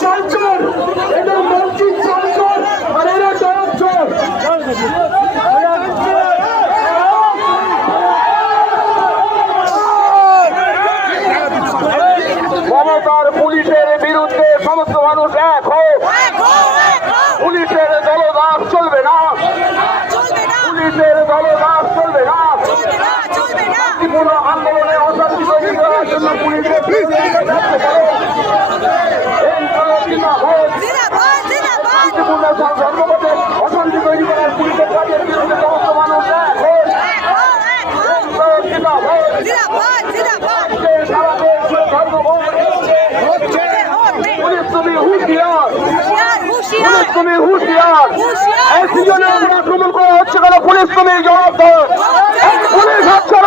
চালচর, এদের মসজিদ চালচর, আর এরা চর। মমতার পুলিশের বিরুদ্ধে সমস্ত মানুষ এক হোক। পুলিশের দলদাস চলবে না, পুলিশের দলদাস চলবে না। শান্তিপূর্ণ আন্দোলনে অশান্তি তৈরি করার জন্য পুলিশের শান্তিপূর্ণ ধর্মপথে অশান্তি তৈরি করার পুলিশের কাজের বিরুদ্ধে সমস্ত মানুষ এক হোক। পুলিশ তুমি হুঁশিয়ার, তুমি হুঁশিয়ার। এই সিজনে আক্রমণ করা হচ্ছে কেন? পুলিশ তুমি জবাব দাও। পুলিশ হচ্ছে